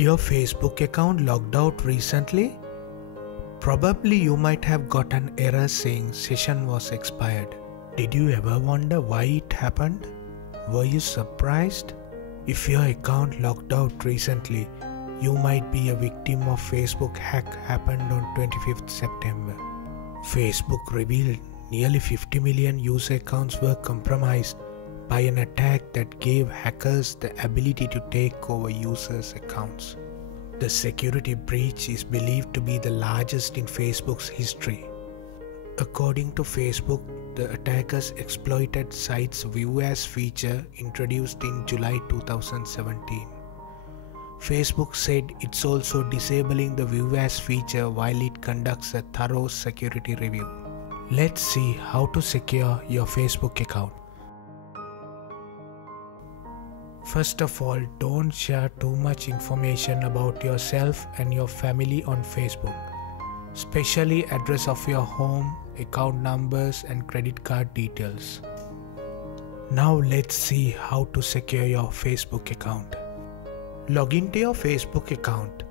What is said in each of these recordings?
Had your Facebook account logged out recently? Probably you might have got an error saying session was expired. Did you ever wonder why it happened? Were you surprised? If your account logged out recently, you might be a victim of Facebook hack happened on 25th September. Facebook revealed nearly 50 million user accounts were compromised by an attack that gave hackers the ability to take over users' accounts. The security breach is believed to be the largest in Facebook's history. According to Facebook, the attackers exploited site's View As feature introduced in July 2017. Facebook said it's also disabling the View As feature while it conducts a thorough security review. Let's see how to secure your Facebook account. First of all, don't share too much information about yourself and your family on Facebook, especially address of your home, account numbers and credit card details. Now let's see how to secure your Facebook account. Log into your Facebook account,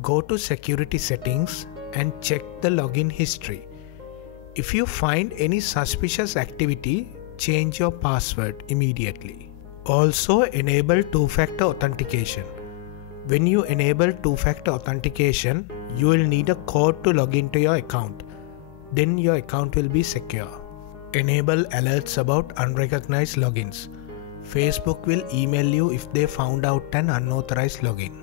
go to Security Settings and check the login history. If you find any suspicious activity, change your password immediately. Also enable two-factor authentication. When you enable two-factor authentication, you will need a code to log into your account. Then your account will be secure. Enable alerts about unrecognized logins. Facebook will email you if they found out an unauthorized login.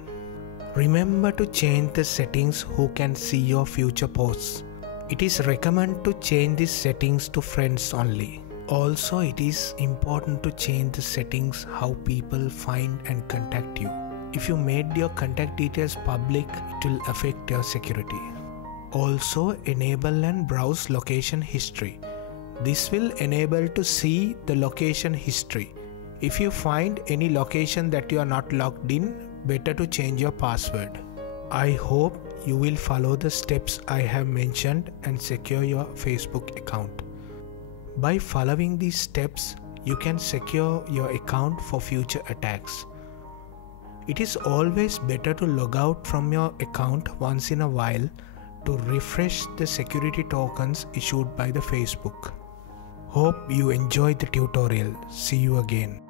Remember to change the settings who can see your future posts. It is recommended to change these settings to friends only. Also, it is important to change the settings how people find and contact you. If you made your contact details public, it will affect your security. Also, enable and browse location history. This will enable to see the location history. If you find any location that you are not logged in, better to change your password. I hope you will follow the steps I have mentioned and secure your Facebook account. By following these steps, you can secure your account for future attacks. It is always better to log out from your account once in a while to refresh the security tokens issued by the Facebook. Hope you enjoyed the tutorial. See you again.